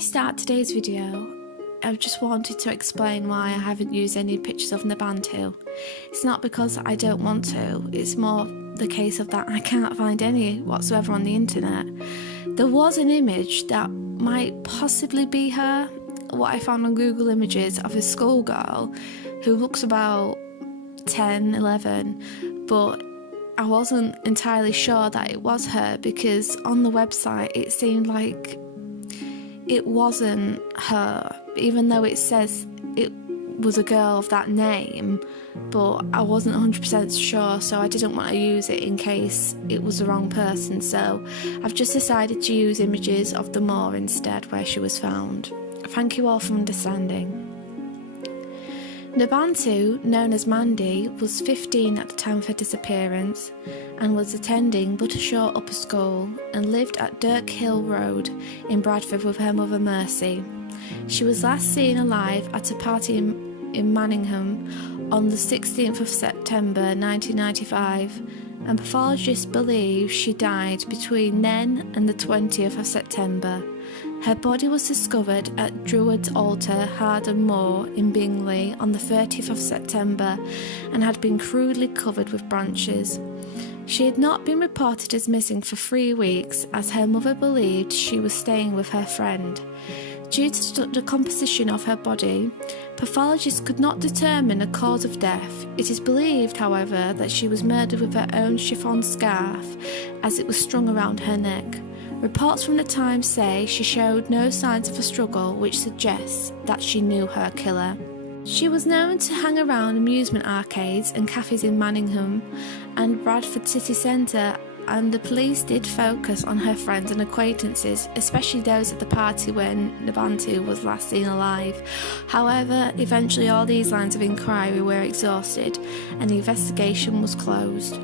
start today's video, I just wanted to explain why I haven't used any pictures of Nobantu. It's not because I don't want to, it's more the case of that I can't find any whatsoever on the internet. There was an image that might possibly be her, what I found on Google Images, of a schoolgirl who looks about 10, 11, but I wasn't entirely sure that it was her because on the website it seemed like it wasn't her, even though it says it was a girl of that name, but I wasn't 100% sure, so I didn't want to use it in case it was the wrong person, so I've just decided to use images of the moor instead where she was found. Thank you all for understanding. Nobantu, known as Mandy, was 15 at the time of her disappearance and was attending Buttershaw Upper School and lived at Dirk Hill Road in Bradford with her mother Mercy. She was last seen alive at a party in Manningham on the 16th of September 1995, and pathologists believe she died between then and the 20th of September. Her body was discovered at Druid's altar, Harden Moor in Bingley on the 30th of September and had been crudely covered with branches. She had not been reported as missing for 3 weeks as her mother believed she was staying with her friend. Due to the composition of her body, pathologists could not determine a cause of death. It is believed, however, that she was murdered with her own chiffon scarf as it was strung around her neck. Reports from the time say she showed no signs of a struggle, which suggests that she knew her killer. She was known to hang around amusement arcades and cafes in Manningham and Bradford city centre, and the police did focus on her friends and acquaintances, especially those at the party when Nobantu was last seen alive. However, eventually all these lines of inquiry were exhausted and the investigation was closed.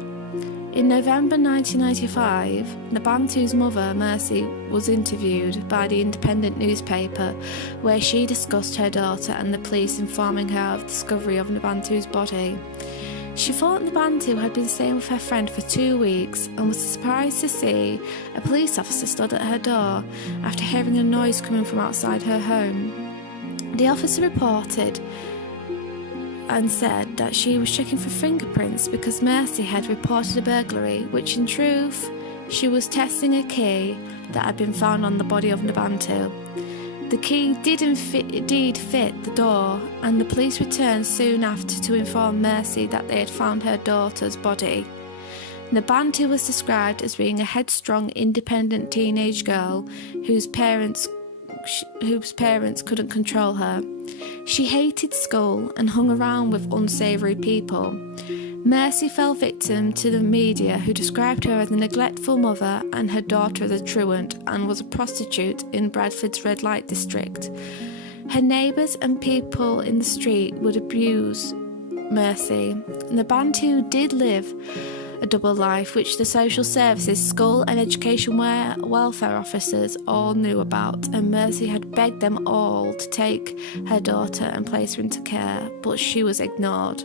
In November 1995, Nobantu's mother, Mercy, was interviewed by the Independent newspaper, where she discussed her daughter and the police informing her of the discovery of Nobantu's body. She thought Nobantu had been staying with her friend for 2 weeks and was surprised to see a police officer stood at her door after hearing a noise coming from outside her home. The officer reported and said that she was checking for fingerprints because Mercy had reported a burglary, which in truth, she was testing a key that had been found on the body of Nobantu. The key did indeed fit the door, and the police returned soon after to inform Mercy that they had found her daughter's body. Nobantu was described as being a headstrong, independent teenage girl whose parents couldn't control her. She hated school and hung around with unsavoury people. Mercy fell victim to the media, who described her as a neglectful mother and her daughter as a truant, and was a prostitute in Bradford's red light district. Her neighbours and people in the street would abuse Mercy. Nobantu did live a double life, which the social services, school and education welfare officers all knew about, and Mercy had begged them all to take her daughter and place her into care, but she was ignored.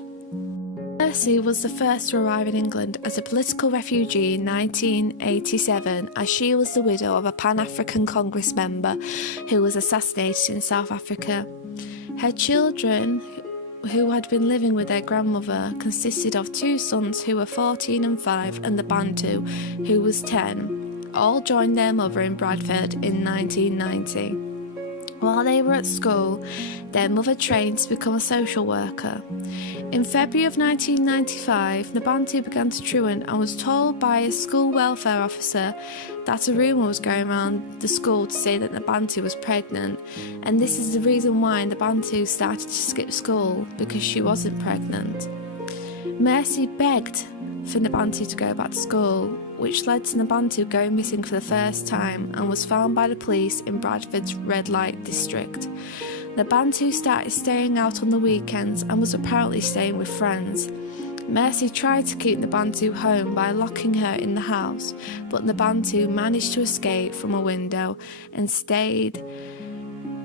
Mercy was the first to arrive in England as a political refugee in 1987, as she was the widow of a Pan-African Congress member who was assassinated in South Africa. Her children, who had been living with their grandmother, consisted of 2 sons who were 14 and 5 and the Bantu, who was 10. All joined their mother in Bradford in 1990. While they were at school, their mother trained to become a social worker. In February of 1995, Nobantu began to truant and was told by a school welfare officer that a rumour was going around the school to say that Nobantu was pregnant, and this is the reason why Nobantu started to skip school, because she wasn't pregnant. Mercy begged for Nobantu to go back to school, which led to Nobantu going missing for the first time and was found by the police in Bradford's red light district. Nobantu started staying out on the weekends and was apparently staying with friends. Mercy tried to keep Nobantu home by locking her in the house, but Nobantu managed to escape from a window and stayed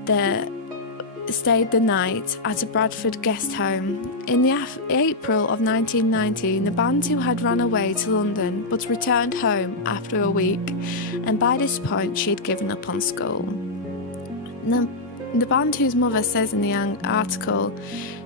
the night at a Bradford guest home. In April of 1990, Nobantu had run away to London but returned home after a week, and by this point she had given up on school. Nobantu's mother says in the article,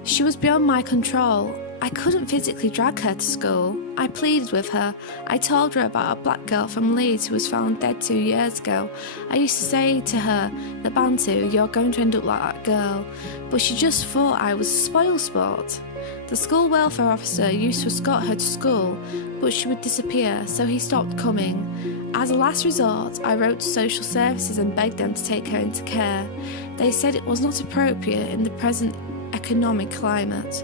"She was beyond my control. I couldn't physically drag her to school. I pleaded with her. I told her about a black girl from Leeds who was found dead 2 years ago. I used to say to her, 'Nobantu, you're going to end up like that girl.' But she just thought I was a spoilsport. The school welfare officer used to escort her to school, but she would disappear, so he stopped coming. As a last resort, I wrote to social services and begged them to take her into care. They said it was not appropriate in the present economic climate."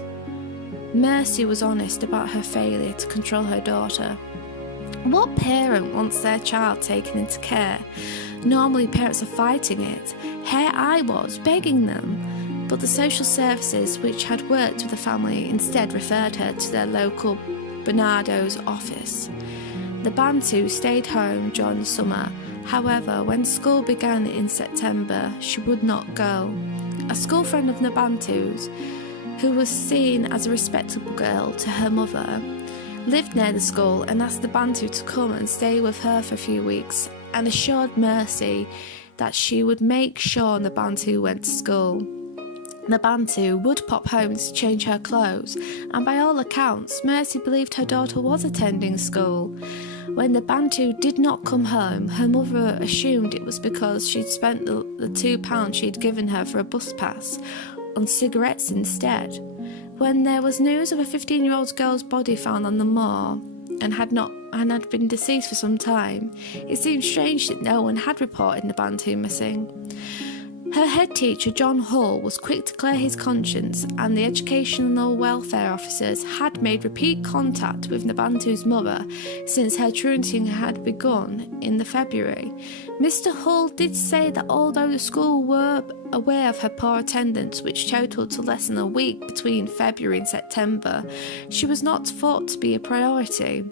Mercy was honest about her failure to control her daughter. What parent wants their child taken into care? Normally parents are fighting it. Here I was, begging them. But the social services, which had worked with the family, instead referred her to their local Bernardo's office. Nobantu stayed home during the summer. However, when school began in September, she would not go. A school friend of Nobantu's, who was seen as a respectable girl to her mother, lived near the school and asked Nobantu to come and stay with her for a few weeks, and assured Mercy that she would make sure Nobantu went to school. Nobantu would pop home to change her clothes, and by all accounts, Mercy believed her daughter was attending school. When Nobantu did not come home, her mother assumed it was because she'd spent the £2 she'd given her for a bus pass on cigarettes instead. When there was news of a 15-year-old girl's body found on the moor and had been deceased for some time, it seemed strange that no one had reported Nobantu missing. Her head teacher, John Hull, was quick to clear his conscience, and the educational welfare officers had made repeat contact with Nobantu's mother since her truanting had begun in February. Mr. Hull did say that although the school were aware of her poor attendance, which totalled to less than a week between February and September, she was not thought to be a priority.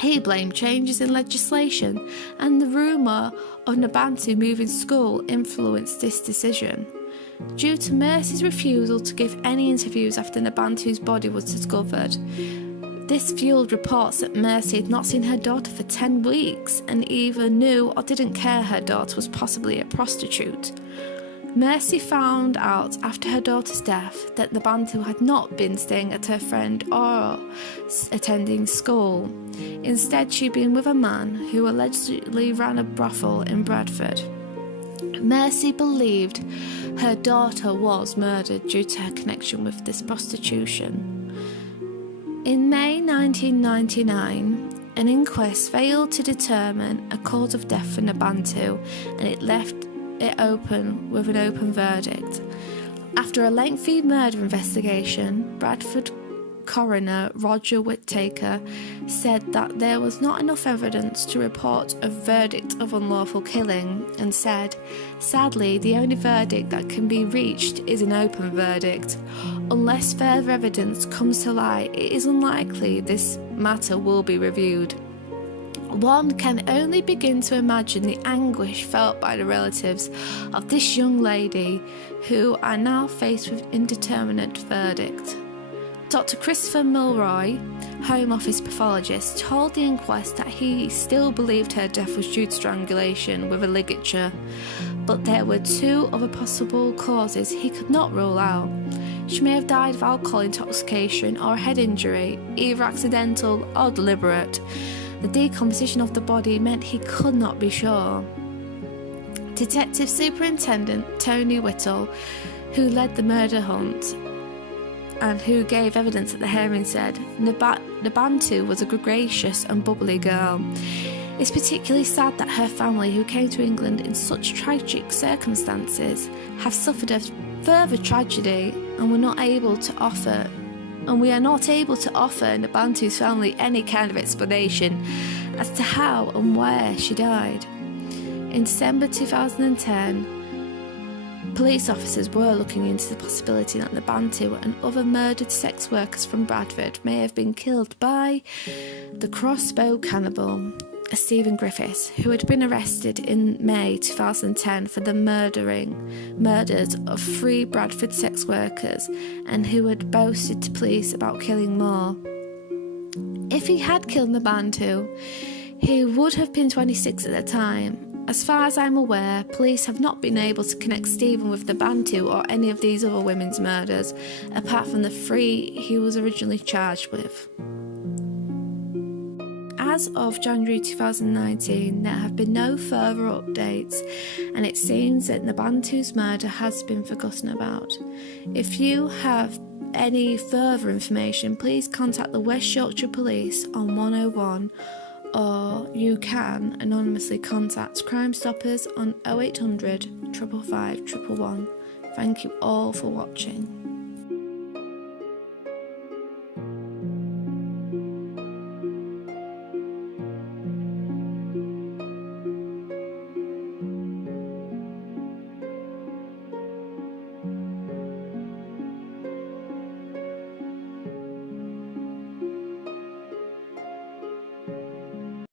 He blamed changes in legislation, and the rumour of Nobantu moving school influenced this decision. Due to Mercy's refusal to give any interviews after Nobantu's body was discovered, this fueled reports that Mercy had not seen her daughter for 10 weeks and either knew or didn't care her daughter was possibly a prostitute. Mercy found out after her daughter's death that Nobantu had not been staying at her friend or attending school. Instead, she'd been with a man who allegedly ran a brothel in Bradford. Mercy believed her daughter was murdered due to her connection with this prostitution. In May 1999, an inquest failed to determine a cause of death for Nobantu, and it left it open with an open verdict. After a lengthy murder investigation, Bradford coroner Roger Whittaker said that there was not enough evidence to report a verdict of unlawful killing, and said, "Sadly, the only verdict that can be reached is an open verdict. Unless further evidence comes to light, it is unlikely this matter will be reviewed." One can only begin to imagine the anguish felt by the relatives of this young lady, who are now faced with indeterminate verdict. Dr. Christopher Milroy, Home Office pathologist, told the inquest that he still believed her death was due to strangulation with a ligature, but there were 2 other possible causes he could not rule out. She may have died of alcohol intoxication or a head injury, either accidental or deliberate. The decomposition of the body meant he could not be sure. Detective Superintendent Tony Whittle, who led the murder hunt and who gave evidence at the hearing, said, Nobantu was a gregarious and bubbly girl. It's particularly sad that her family, who came to England in such tragic circumstances, have suffered a further tragedy, and we are not able to offer Nobantu's family any kind of explanation as to how and where she died. In December 2010, police officers were looking into the possibility that Nobantu and other murdered sex workers from Bradford may have been killed by the crossbow cannibal, Stephen Griffiths, who had been arrested in May 2010 for the murders of 3 Bradford sex workers, and who had boasted to police about killing more. If he had killed Nobantu, he would have been 26 at the time, As far as I'm aware, police have not been able to connect Stephen with the Bantu or any of these other women's murders, apart from the 3 he was originally charged with. As of January 2019, there have been no further updates, and it seems that Nobantu's murder has been forgotten about. If you have any further information, please contact the West Yorkshire Police on 101, or you can anonymously contact Crimestoppers on 0800 555 111. Thank you all for watching.